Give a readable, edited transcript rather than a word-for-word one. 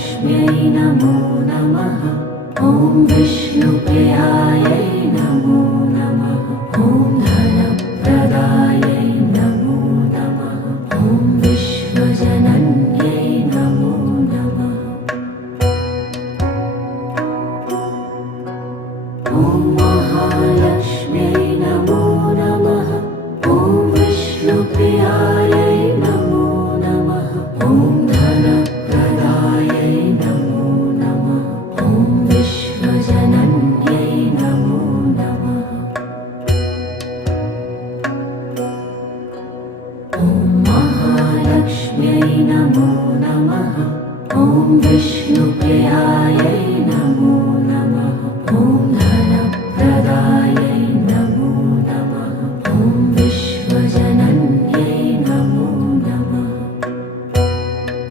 महालक्ष्म्यै नमो नमः। ॐ विष्णुप्रियायै नमो नमः। ॐ धनप्रदायै नमो नमः। ॐ विश्वजनन्यै नमो नमः। ॐ महालक्ष्म्यै नमो नमः। ॐ विष्णुप्रियायै नमो नमः। ॐ धनप्रदायै नमो नमः। ॐ विश्वजनन्यै नमो नमः। ॐ महालक्ष्म्यै नमो नमः। ॐ विष्णुप्रियायै